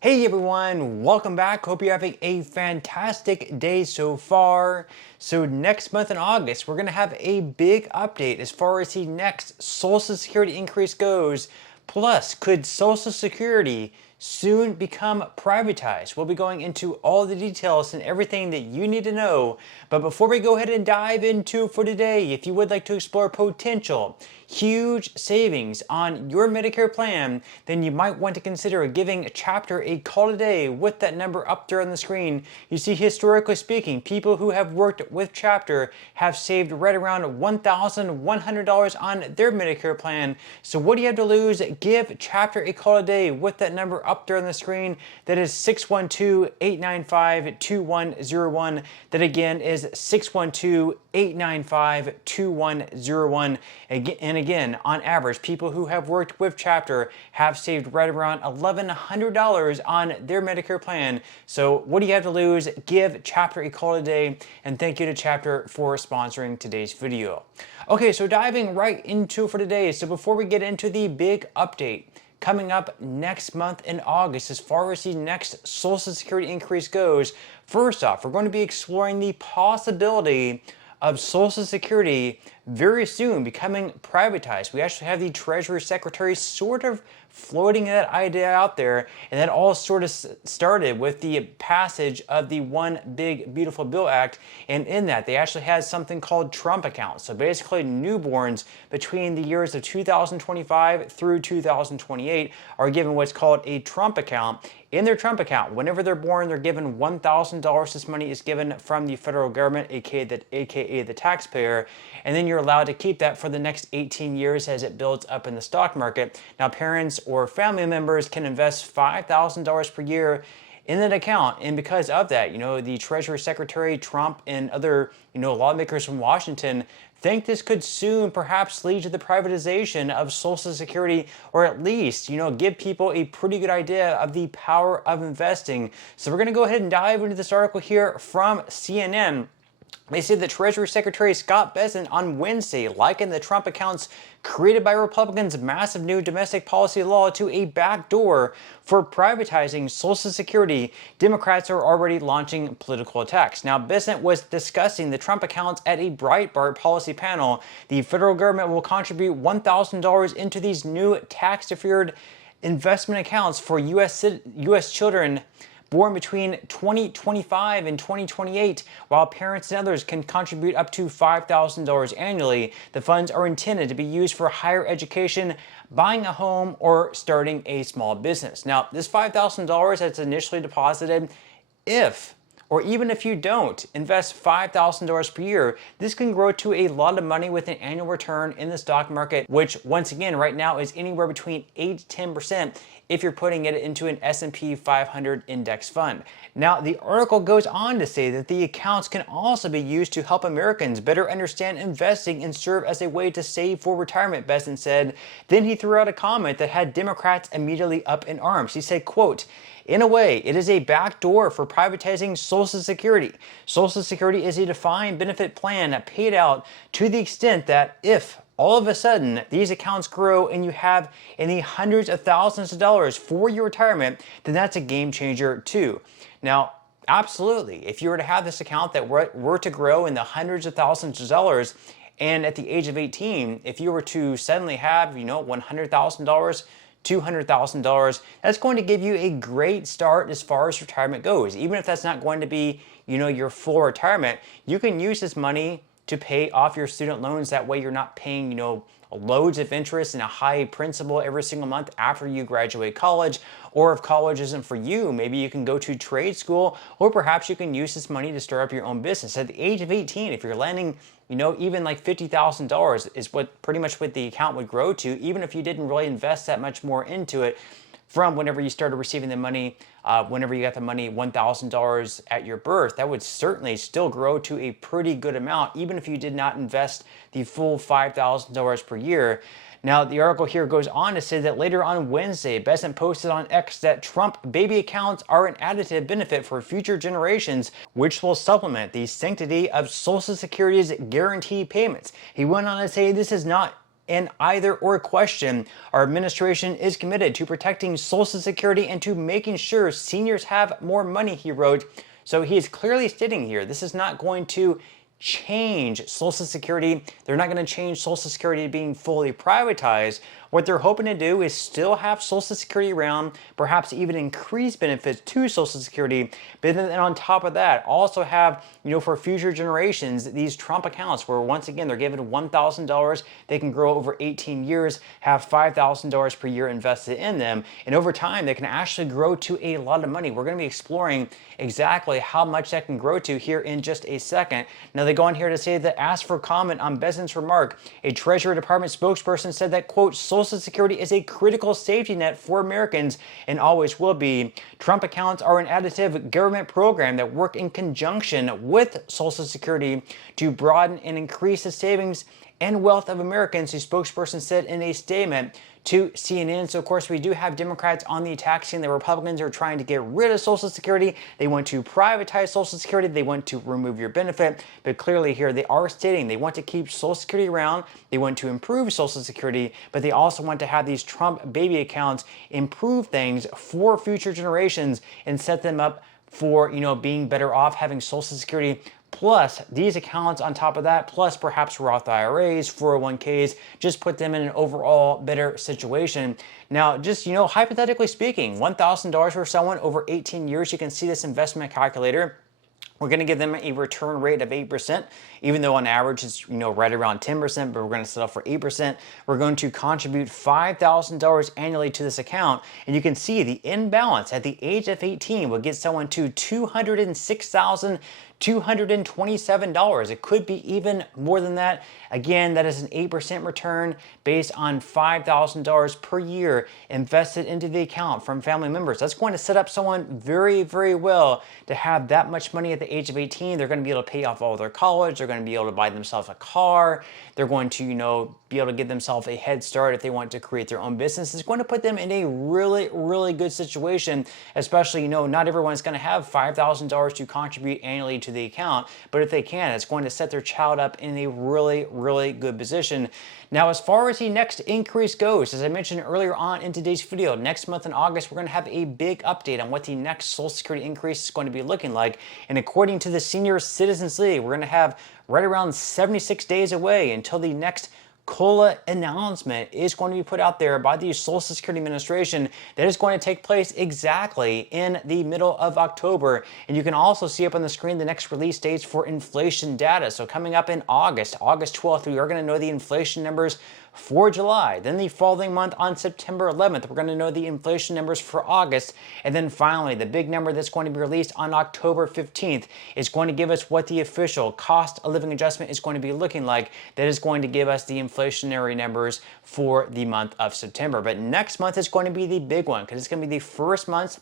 Hey everyone, welcome back. Hope you're having a fantastic day so far. So next month in August, we're going to have a big update as far as the next Social Security increase goes. Plus, could Social Security soon become privatized? We'll be going into all the details and everything that you need to know. But before we go ahead and dive into for today, if you would like to explore potential huge savings on your Medicare plan, then you might want to consider giving Chapter a call today with that number up there on the screen. You see, historically speaking, people who have worked with Chapter have saved right around $1,100 on their Medicare plan. So what do you have to lose? Give Chapter a call today with that number up there on the screen. That is 612-895-2101. That again is 612-895-2101. And again, on average, people who have worked with Chapter have saved right around $1,100 on their Medicare plan. So what do you have to lose? Give Chapter a call today, and thank you to Chapter for sponsoring today's video. Okay, so diving right into it for today. So before we get into the big update coming up next month in August, as far as the next Social Security increase goes, first off, we're going to be exploring the possibility of Social Security very soon becoming privatized. We actually have the Treasury Secretary sort of floating that idea out there, and that all sort of started with the passage of the One Big Beautiful Bill Act, and in that they actually had something called Trump accounts. So basically newborns between the years of 2025 through 2028 are given what's called a Trump account. In their Trump account, whenever they're born, they're given $1,000. This money is given from the federal government, aka the taxpayer, and then you're allowed to keep that for the next 18 years as it builds up in the stock market. Now, parents or family members can invest $5,000 per year in that account, and because of that, the Treasury Secretary, Trump, and other, lawmakers from Washington think this could soon perhaps lead to the privatization of Social Security, or at least, give people a pretty good idea of the power of investing. So we're going to go ahead and dive into this article here from CNN. They say that Treasury Secretary Scott Bessent on Wednesday likened the Trump accounts created by Republicans' massive new domestic policy law to a backdoor for privatizing Social Security. Democrats are already launching political attacks. Now, Bessent was discussing the Trump accounts at a Breitbart policy panel. The federal government will contribute $1,000 into these new tax-deferred investment accounts for U.S. children born between 2025 and 2028, while parents and others can contribute up to $5,000 annually. The funds are intended to be used for higher education, buying a home, or starting a small business. Now, this $5,000 that's initially deposited, or even if you don't invest $5,000 per year, this can grow to a lot of money with an annual return in the stock market, which once again right now is anywhere between 8 to 10% if you're putting it into an S&P 500 index fund. Now, the article goes on to say that the accounts can also be used to help Americans better understand investing and serve as a way to save for retirement, Bessent said. Then he threw out a comment that had Democrats immediately up in arms. He said, quote, "In a way, it is a backdoor for privatizing Social Security. Social Security is a defined benefit plan paid out to the extent that if all of a sudden these accounts grow and you have in the hundreds of thousands of dollars for your retirement, then that's a game changer too." Now, absolutely, if you were to have this account that were to grow in the hundreds of thousands of dollars, and at the age of 18, if you were to suddenly have, $100,000, $200,000, that's going to give you a great start as far as retirement goes. Even if that's not going to be, your full retirement, you can use this money to pay off your student loans. That way you're not paying, loads of interest and a high principal every single month after you graduate college. Or if college isn't for you, maybe you can go to trade school, or perhaps you can use this money to start up your own business. At the age of 18, if you're landing, even like $50,000 is pretty much what the account would grow to, even if you didn't really invest that much more into it from whenever you started receiving the money, whenever you got the money, $1,000 at your birth. That would certainly still grow to a pretty good amount, even if you did not invest the full $5,000 per year. Now, the article here goes on to say that later on Wednesday, Bessent posted on X that Trump baby accounts are an additive benefit for future generations, which will supplement the sanctity of Social Security's guaranteed payments. He went on to say this is not in either or question. Our administration is committed to protecting Social Security and to making sure seniors have more money, he wrote. So he is clearly stating here, this is not going to change Social Security. They're not going to change Social Security being fully privatized. What they're hoping to do is still have Social Security around, perhaps even increase benefits to Social Security, but then on top of that, also have, for future generations, these Trump accounts where once again, they're given $1,000, they can grow over 18 years, have $5,000 per year invested in them, and over time, they can actually grow to a lot of money. We're going to be exploring exactly how much that can grow to here in just a second. Now, they go on here to say that asked for comment on Besant's remark, a Treasury Department spokesperson said that, quote, Social Security is a critical safety net for Americans and always will be. Trump accounts are an additive government program that work in conjunction with Social Security to broaden and increase the savings and wealth of Americans, the spokesperson said in a statement to CNN. So, of course, we do have Democrats on the attack scene. The Republicans are trying to get rid of Social Security. They want to privatize Social Security. They want to remove your benefit. But clearly here, they are stating they want to keep Social Security around. They want to improve Social Security, but they also want to have these Trump baby accounts improve things for future generations and set them up for, being better off having Social Security plus these accounts on top of that, plus perhaps Roth IRAs, 401ks, just put them in an overall better situation. Now, just, hypothetically speaking, $1,000 for someone over 18 years, you can see this investment calculator. We're going to give them a return rate of 8%, even though on average it's, right around 10%, but we're going to settle for 8%. We're going to contribute $5,000 annually to this account. And you can see the imbalance at the age of 18 will get someone to $206,227. It could be even more than that. Again, that is an 8% return based on $5,000 per year invested into the account from family members. That's going to set up someone very, very well to have that much money at the age of 18. They're going to be able to pay off all their college. They're going to be able to buy themselves a car. They're going to, be able to give themselves a head start if they want to create their own business. It's going to put them in a really, really good situation, especially, not everyone's going to have $5,000 to contribute annually to the account, but if they can, it's going to set their child up in a really, really good position. Now, as far as the next increase goes, as I mentioned earlier on in today's video, next month in August, we're going to have a big update on what the next Social Security increase is going to be looking like. And according to the Senior Citizens League, we're going to have right around 76 days away until the next COLA announcement is going to be put out there by the Social Security Administration that is going to take place exactly in the middle of October. And you can also see up on the screen the next release dates for inflation data. So coming up in August 12th, we are going to know the inflation numbers for July. Then the following month on September 11th, we're going to know the inflation numbers for August. And then finally, the big number that's going to be released on October 15th is going to give us what the official cost of living adjustment is going to be looking like. That is going to give us the inflationary numbers for the month of September. But next month is going to be the big one because it's going to be the first month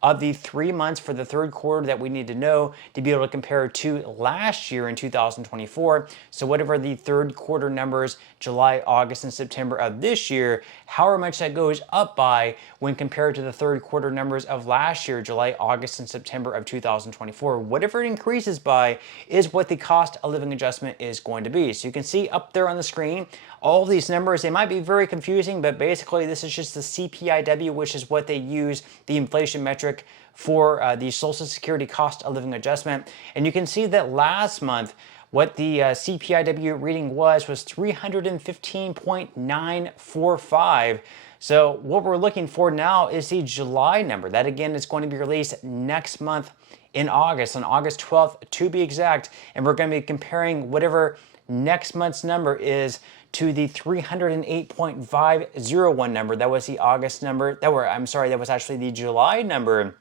of the 3 months for the third quarter that we need to know to be able to compare to last year in 2024. So whatever the third quarter numbers, July, August, and September of this year, however much that goes up by when compared to the third quarter numbers of last year, July, August, and September of 2024, whatever it increases by is what the cost of living adjustment is going to be. So you can see up there on the screen, all of these numbers, they might be very confusing, but basically this is just the CPIW, which is what they use, the inflation metric for the Social Security cost of living adjustment. And you can see that last month, what the CPIW reading was 315.945. So what we're looking for now is the July number. That again is going to be released next month in August, on August 12th to be exact. And we're going to be comparing whatever next month's number is to the 308.501 number. That was the August number. That was actually the July number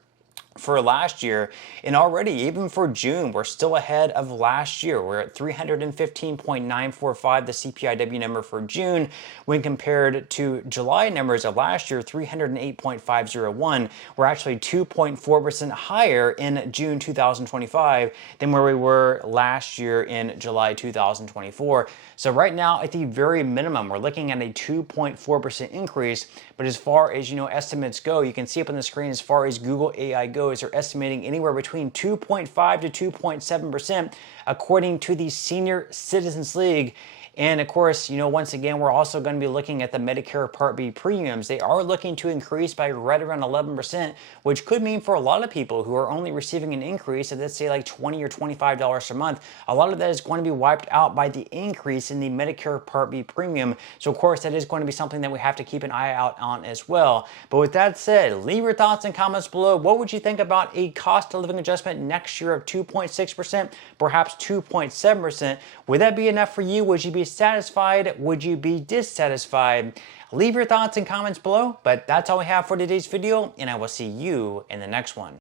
for last year. And already, even for June, we're still ahead of last year. We're at 315.945, the CPIW number for June, when compared to July numbers of last year, 308.501. We're actually 2.4% higher in June 2025 than where we were last year in July 2024. So right now, at the very minimum, we're looking at a 2.4% increase. But as far as, estimates go, you can see up on the screen, as far as Google AI goes, they're estimating anywhere between 2.5 to 2.7%, according to the Senior Citizens League. And of course, once again, we're also going to be looking at the Medicare Part B premiums. They are looking to increase by right around 11%, which could mean for a lot of people who are only receiving an increase of, let's say, like $20 or $25 a month, a lot of that is going to be wiped out by the increase in the Medicare Part B premium. So of course, that is going to be something that we have to keep an eye out on as well. But with that said, leave your thoughts and comments below. What would you think about a cost of living adjustment next year of 2.6%, perhaps 2.7%? Would that be enough for you? Would you be satisfied? Would you be dissatisfied? Leave your thoughts and comments below, but that's all we have for today's video, and I will see you in the next one.